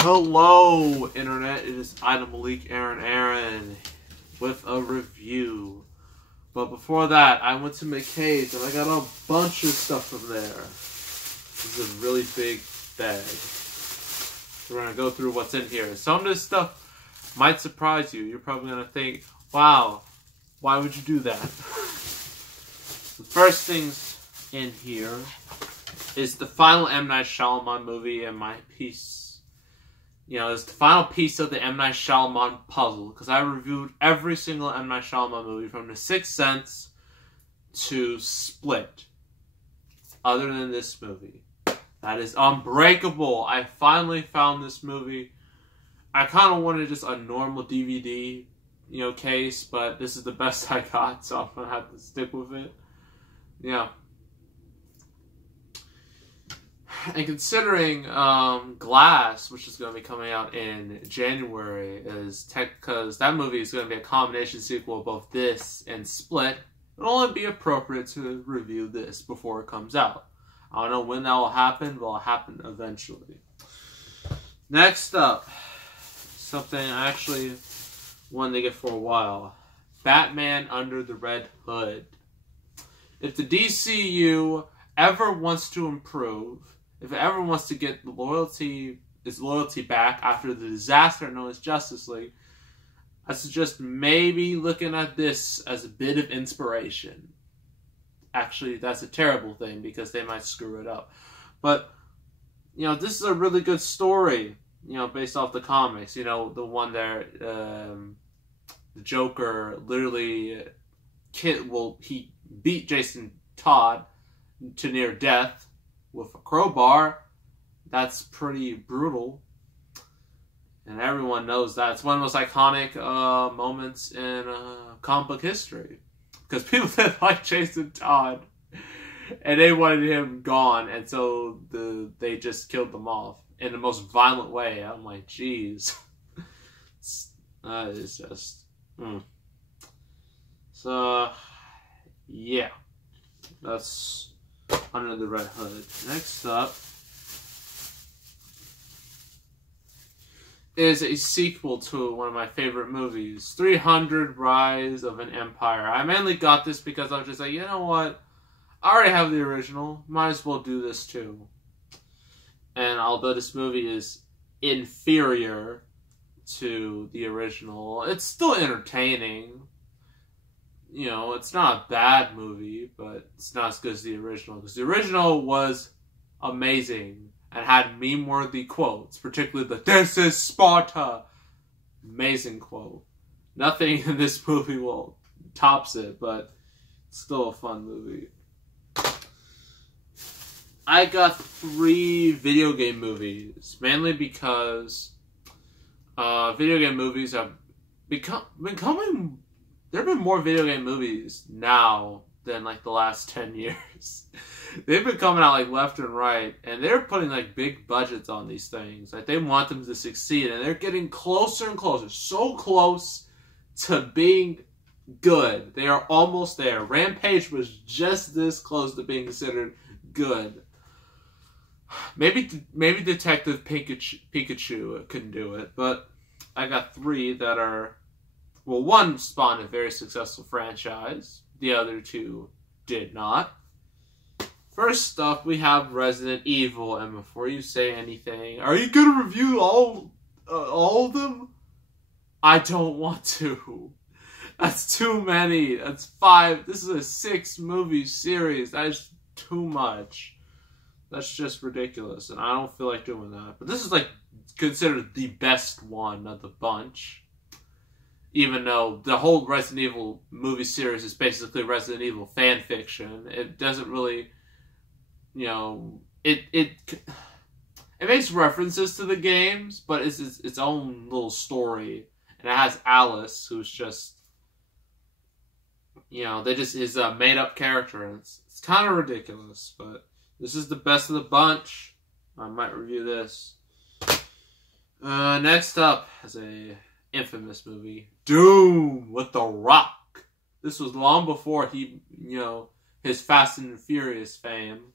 Hello, Internet. It is Ida Malik Aaron with a review. But before that, I went to McKay's and I got a bunch of stuff from there. This is a really big bag. So we're going to go through what's in here. Some of this stuff might surprise you. You're probably going to think, wow, why would you do that? The first things in here is the final M. Night Shyamalan movie and my piece. You know, it's the final piece of the M. Night Shyamalan puzzle, because I reviewed every single M. Night Shyamalan movie from The Sixth Sense to Split, other than this movie. That is Unbreakable. I finally found this movie. I kind of wanted just a normal DVD, case, but this is the best I got, so I'm going to have to stick with it. Yeah. And considering Glass, which is going to be coming out in January, because that movie is going to be a combination sequel of both this and Split, it'll only be appropriate to review this before it comes out. I don't know when that will happen, but it'll happen eventually. Next up, something I actually wanted to get for a while. Batman Under the Red Hood. If the DCU ever wants to improve, if it ever wants to get its loyalty back after the disaster known as Justice League, I suggest maybe looking at this as a bit of inspiration. Actually, that's a terrible thing because they might screw it up. But, this is a really good story, based off the comics. The one there, the Joker literally he beat Jason Todd to near death with a crowbar. That's pretty brutal, and everyone knows that. It's one of the most iconic moments in comic book history, because people didn't like Jason Todd and they wanted him gone, and so they just killed them off in the most violent way. I'm like, jeez. That is just So yeah, that's Under the Red Hood. Next up is a sequel to one of my favorite movies, 300: Rise of an Empire. I mainly got this because I was just like, you know what? I already have the original. Might as well do this too. And although this movie is inferior to the original, it's still entertaining. It's not a bad movie, but it's not as good as the original. Because the original was amazing and had meme-worthy quotes, particularly the "This is Sparta." Amazing quote. Nothing in this movie tops it, but it's still a fun movie. I got 3 video game movies, mainly because video game movies have becoming. There have been more video game movies now than the last 10 years. They've been coming out left and right, and they're putting big budgets on these things. They want them to succeed, and they're getting closer and closer, so close to being good. They are almost there. Rampage was just this close to being considered good. Maybe Detective Pikachu couldn't do it, but I got 3 that are. Well, one spawned a very successful franchise. The other 2 did not. First up, we have Resident Evil. And before you say anything, are you going to review all of them? I don't want to. That's too many. That's 5. This is a 6-movie series. That is too much. That's just ridiculous. And I don't feel like doing that. But this is considered the best one of the bunch. Even though the whole Resident Evil movie series is basically Resident Evil fan fiction, it doesn't really, it makes references to the games, but it's its own little story, and it has Alice, who's just, is a made up character, and it's kind of ridiculous. But this is the best of the bunch. I might review this. Next up is a infamous movie, Doom with The Rock. This was long before he, his Fast and Furious fame.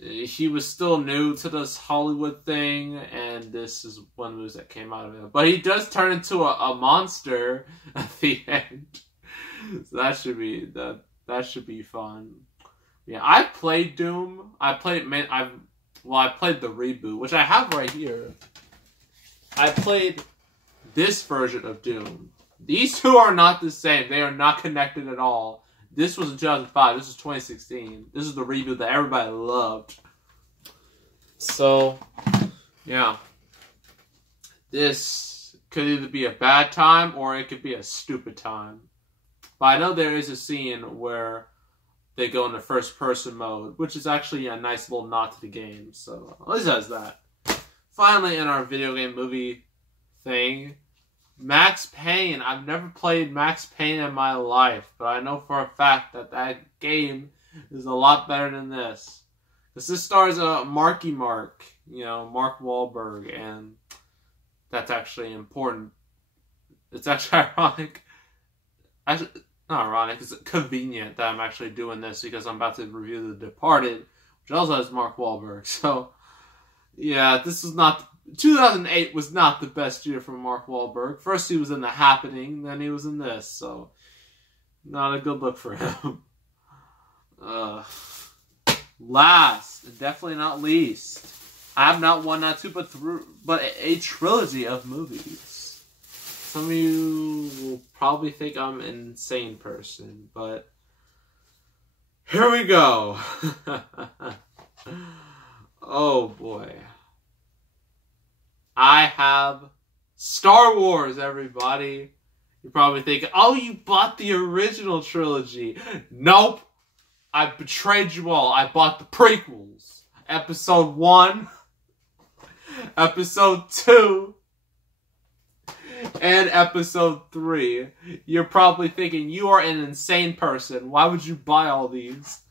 he was still new to this Hollywood thing, and this is one of the movies that came out of it. But he does turn into a monster at the end, so that should be fun. Yeah, I played Doom. I played the reboot, which I have right here. I played this version of Doom. These two are not the same. They are not connected at all. This was in 2005. This is 2016. This is the reboot that everybody loved. So, yeah. This could either be a bad time or it could be a stupid time. But I know there is a scene where they go into first-person mode, which is actually a nice little nod to the game. So, at least that's that. Finally, in our video game movie thing, Max Payne. I've never played Max Payne in my life, but I know for a fact that that game is a lot better than this. Because this stars Marky Mark, Mark Wahlberg, and that's actually important. It's actually ironic. Actually, not ironic, it's convenient that I'm actually doing this because I'm about to review The Departed, which also has Mark Wahlberg. So, yeah, 2008 was not the best year for Mark Wahlberg. First he was in The Happening, then he was in this, so not a good look for him. Last, and definitely not least, I have not one, not two, but a trilogy of movies. Some of you will probably think I'm an insane person, but here we go. Oh boy. I have Star Wars, everybody. You're probably thinking, oh, you bought the original trilogy. Nope. I betrayed you all. I bought the prequels. Episode 1, Episode 2, and Episode 3. You're probably thinking, you are an insane person. Why would you buy all these?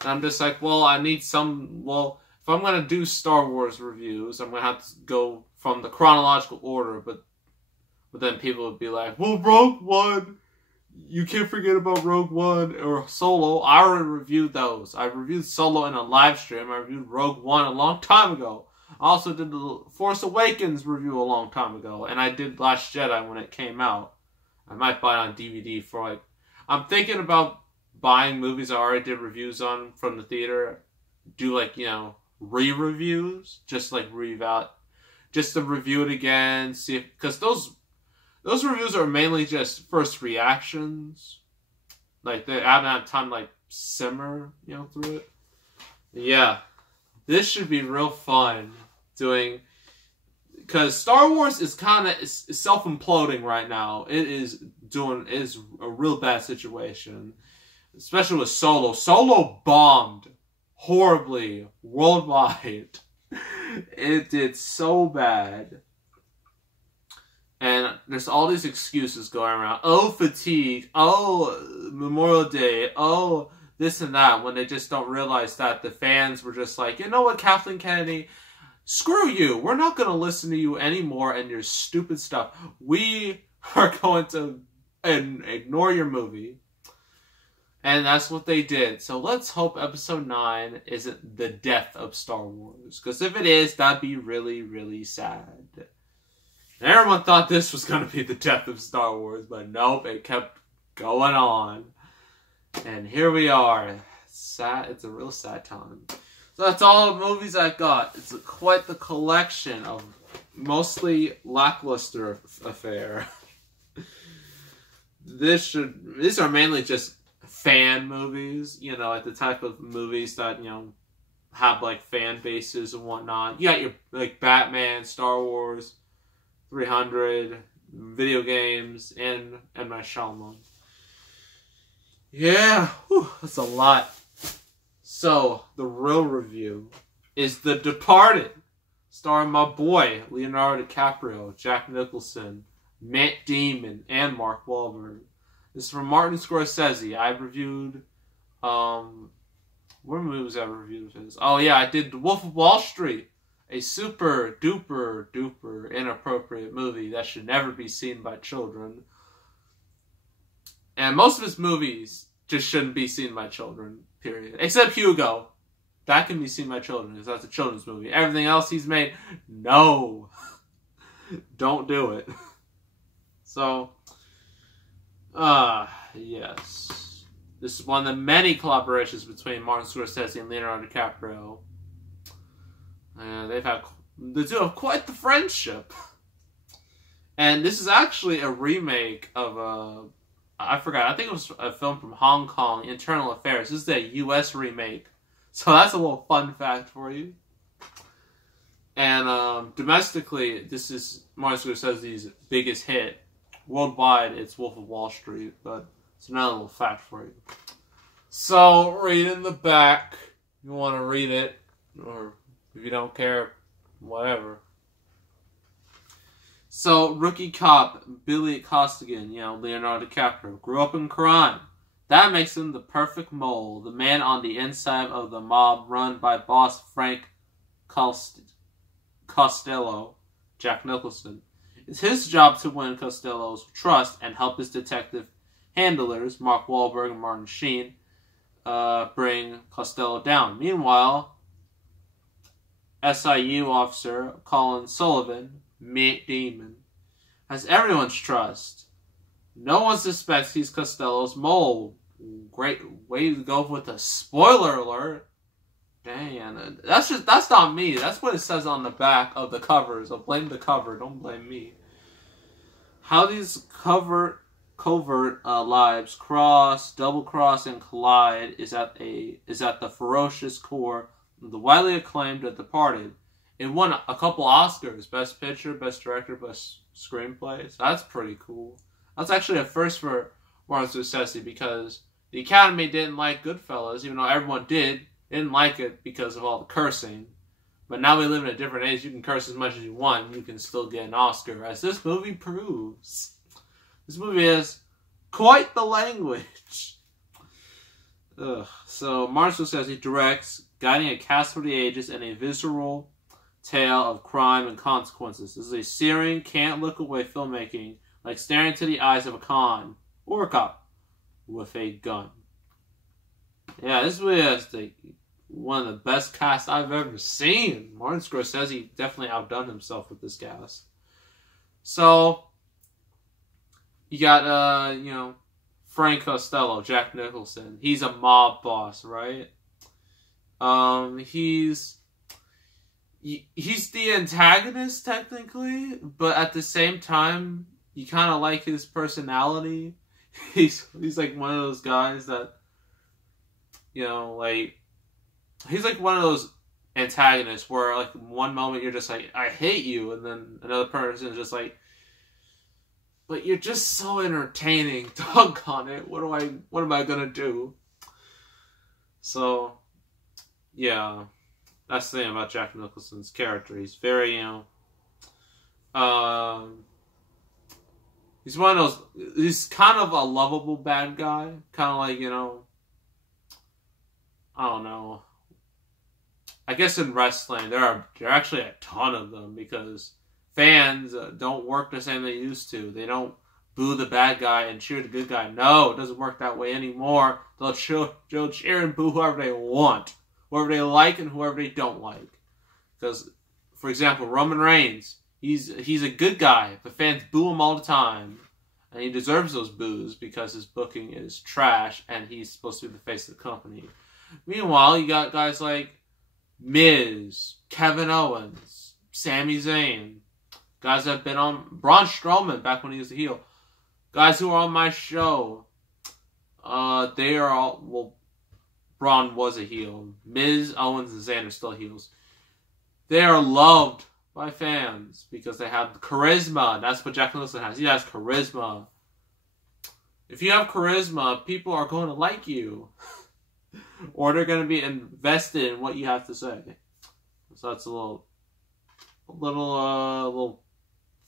And I'm just like, well, I need some, if I'm going to do Star Wars reviews, I'm going to have to go from the chronological order, but then people would be like, well, Rogue One, you can't forget about Rogue One or Solo. I already reviewed those. I reviewed Solo in a live stream. I reviewed Rogue One a long time ago. I also did the Force Awakens review a long time ago, and I did Last Jedi when it came out. I might buy it on DVD for I'm thinking about buying movies I already did reviews on from the theater, do re-reviews, just to review it again, see if, because those reviews are mainly just first reactions, they haven't had time to simmer through it. Yeah, this should be real fun doing, because Star Wars is kind of self-imploding right now. It is a real bad situation, especially with Solo. Solo bombed horribly worldwide. It did so bad. And there's all these excuses going around. Oh, fatigue. Oh, Memorial Day. Oh, this and that. When they just don't realize that the fans were just like, you know what, Kathleen Kennedy? Screw you. We're not going to listen to you anymore and your stupid stuff. We are going to ignore your movie. And that's what they did. So let's hope Episode 9 isn't the death of Star Wars. Because if it is, that'd be really, really sad. And everyone thought this was going to be the death of Star Wars. But nope, it kept going on. And here we are. Sad. It's a real sad time. So that's all the movies I got. It's quite the collection of mostly lackluster affair. These are mainly just fan movies, the type of movies that, have fan bases and whatnot. You got your Batman, Star Wars, 300, video games, and my Shyamalan. Yeah, that's a lot. So, the real review is The Departed, starring my boy, Leonardo DiCaprio, Jack Nicholson, Matt Damon, and Mark Wahlberg. This is from Martin Scorsese. I reviewed, what movies I reviewed of his? Oh yeah, I did The Wolf of Wall Street, a super duper duper inappropriate movie that should never be seen by children. And most of his movies just shouldn't be seen by children, period. Except Hugo. that can be seen by children because that's a children's movie. Everything else he's made, no. Don't do it. So, yes. This is one of the many collaborations between Martin Scorsese and Leonardo DiCaprio. And the two have quite the friendship. And this is actually a remake of I forgot, I think it was a film from Hong Kong, Internal Affairs. This is a US remake. So that's a little fun fact for you. And domestically, this is Martin Scorsese's biggest hit. Worldwide, it's Wolf of Wall Street, but it's another little fact for you. So, read in the back. If you want to read it, or if you don't care, whatever. So, rookie cop Billy Costigan, Leonardo DiCaprio, grew up in crime. That makes him the perfect mole, the man on the inside of the mob run by boss Frank Costello, Jack Nicholson. It's his job to win Costello's trust and help his detective handlers, Mark Wahlberg and Martin Sheen, bring Costello down. Meanwhile, SIU officer Colin Sullivan, Matt Damon, has everyone's trust. No one suspects he's Costello's mole. Great way to go with a spoiler alert. Dang, that's not me. That's what it says on the back of the cover. So blame the cover. Don't blame me. How these covert lives cross, double cross, and collide is at the ferocious core of the widely acclaimed The Departed. It won a couple Oscars: Best Picture, Best Director, Best Screenplay. So that's pretty cool. That's actually a first for Martin Scorsese because the Academy didn't like Goodfellas, even though everyone did. They didn't like it because of all the cursing. But now we live in a different age. You can curse as much as you want, and you can still get an Oscar, as this movie proves. This movie has quite the language. So Martin Scorsese directs, guiding a cast for the ages in a visceral tale of crime and consequences. This is a searing, can't look away filmmaking, like staring into the eyes of a con or a cop with a gun. Yeah, this movie has one of the best casts I've ever seen. Martin Scorsese definitely outdone himself with this cast. So, you got, Frank Costello, Jack Nicholson. He's a mob boss, right? He's the antagonist, technically, but at the same time, you kind of like his personality. He's like one of those guys that, he's like one of those antagonists where, like, one moment you're just like, I hate you, and then another person is just like, but you're just so entertaining. Doggone it. What am I gonna do? So, yeah. That's the thing about Jack Nicholson's character. He's very, he's one of those, he's kind of a lovable bad guy. Kind of like, I don't know. I guess in wrestling, there are actually a ton of them because fans don't work the same they used to. They don't boo the bad guy and cheer the good guy. No, it doesn't work that way anymore. They'll cheer and boo whoever they want. Whoever they like and whoever they don't like. Because, for example, Roman Reigns, he's a good guy, but fans boo him all the time. And he deserves those boos because his booking is trash and he's supposed to be the face of the company. Meanwhile, you got guys like Miz, Kevin Owens, Sami Zayn, guys that have been on, Braun Strowman back when he was a heel, guys who are on my show. They are all, well, Braun was a heel. Miz, Owens, and Zayn are still heels. They are loved by fans because they have charisma. That's what Jack Nicholson has. He has charisma. If you have charisma, people are going to like you. Or they're going to be invested in what you have to say. So that's a little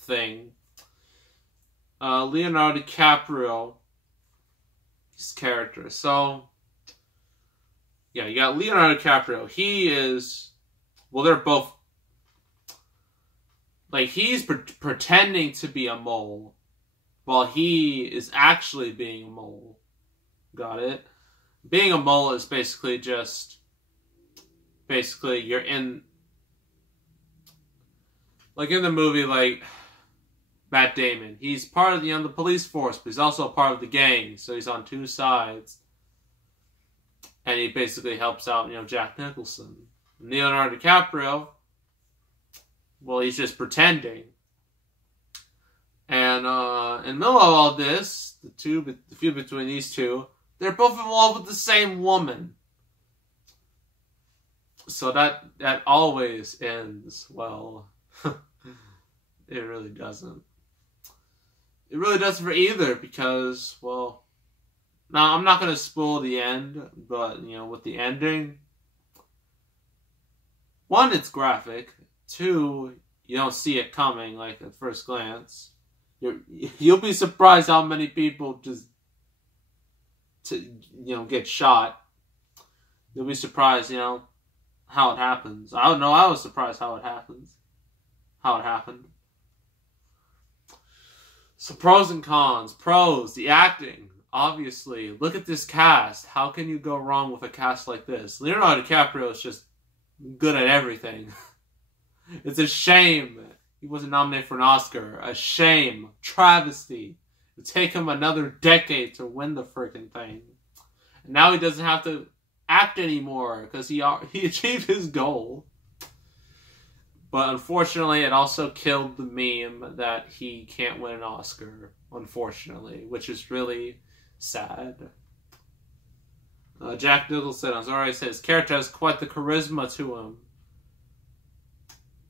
thing. Leonardo DiCaprio, his character. So, yeah, you got Leonardo DiCaprio. He is, well, they're both, like, he's pretending to be a mole while he is actually being a mole. Got it? Being a mole is basically just basically you're in, like in the movie, like Matt Damon, he's part of the police force, but he's also a part of the gang, so he's on two sides, and he basically helps out, Jack Nicholson. Leonardo DiCaprio, well, he's just pretending. And in the middle of all this, the feud between these two, they're both in love with the same woman. So that always ends well. It really doesn't. It really doesn't for either, because, well, now I'm not going to spoil the end, but, with the ending, one, it's graphic. Two, you don't see it coming, like, at first glance. You'll be surprised how many people just, get shot. You'll be surprised, how it happens. I don't know, I was surprised how it happened. So pros and cons. Pros, the acting. Obviously, look at this cast. How can you go wrong with a cast like this? Leonardo DiCaprio is just good at everything. It's a shame he wasn't nominated for an Oscar. A shame. Travesty. It would take him another decade to win the freaking thing. And now he doesn't have to act anymore because he achieved his goal. But unfortunately, it also killed the meme that he can't win an Oscar, unfortunately, which is really sad. Jack Nicholson, as I already said, his character has quite the charisma to him.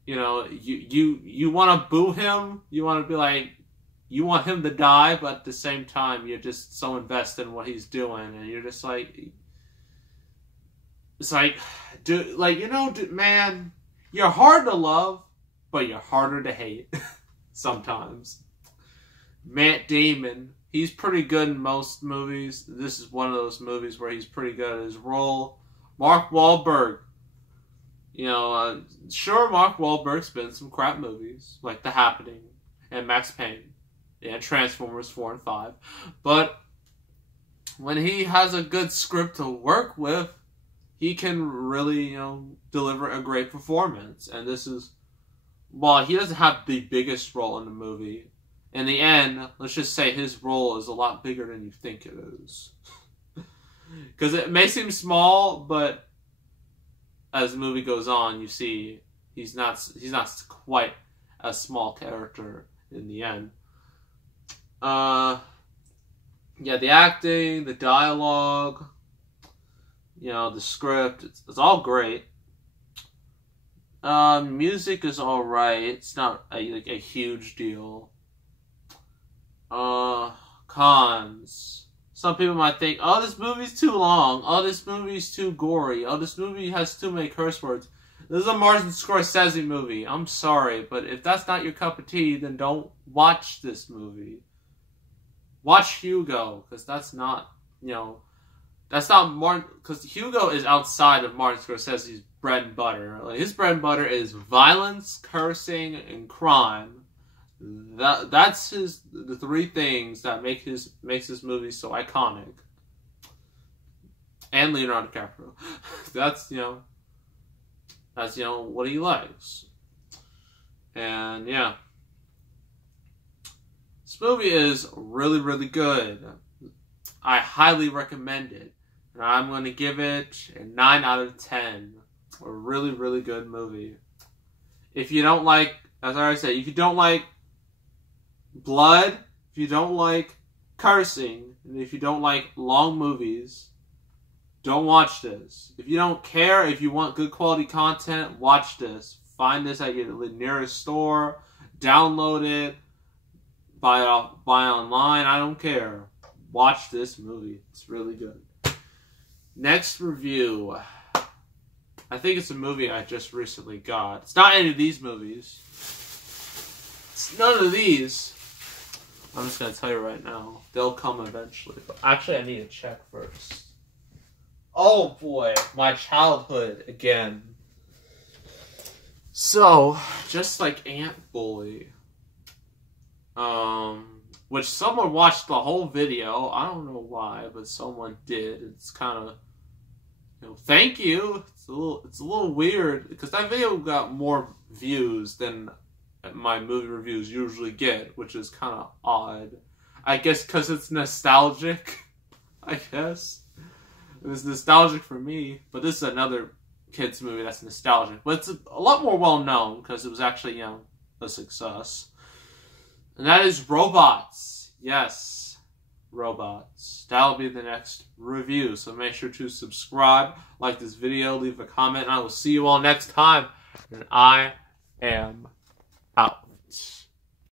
You want to boo him, you want to be like, you want him to die, but at the same time, you're just so invested in what he's doing, and you're just like, it's like, man, you're hard to love, but you're harder to hate sometimes. Matt Damon, he's pretty good in most movies. This is one of those movies where he's pretty good at his role. Mark Wahlberg, sure, Mark Wahlberg's been in some crap movies, like The Happening, and Max Payne, and Transformers 4 and 5. But when he has a good script to work with, he can really, deliver a great performance. And this is, while he doesn't have the biggest role in the movie, in the end, let's just say his role is a lot bigger than you think it is. Because it may seem small, but as the movie goes on, you see he's not quite a small character in the end. The acting, the dialogue, the script, it's all great. Music is alright. It's not a huge deal. Cons. Some people might think, oh, this movie's too long. Oh, this movie's too gory. Oh, this movie has too many curse words. This is a Martin Scorsese movie. I'm sorry, but if that's not your cup of tea, then don't watch this movie. Watch Hugo, because that's not, that's not Martin, because Hugo is outside of Martin Scorsese's bread and butter. Like, his bread and butter is violence, cursing, and crime. That's the three things that makes his movie so iconic. And Leonardo DiCaprio. That's what he likes. And yeah. This movie is really, really good. I highly recommend it. And I'm going to give it a 9 out of 10. A really, really good movie. If you don't like, as I already said, if you don't like blood, if you don't like cursing, and if you don't like long movies, don't watch this. If you don't care, if you want good quality content, watch this. Find this at your nearest store, download it, buy online, I don't care. Watch this movie. It's really good. Next review. I think it's a movie I just recently got. It's not any of these movies. It's none of these. I'm just going to tell you right now. They'll come eventually. But actually, I need to check first. Oh boy. My childhood again. So, just like Ant Bully. Which someone watched the whole video. I don't know why, but someone did. It's kind of thank you. It's a little weird because that video got more views than my movie reviews usually get, which is kind of odd. I guess because it's nostalgic. I guess it was nostalgic for me, but this is another kids movie that's nostalgic, but it's a lot more well known because it was actually a success, and that is Robots. Yes, Robots. That'll be the next review. So make sure to subscribe, like this video, leave a comment, and I will see you all next time. And I am out.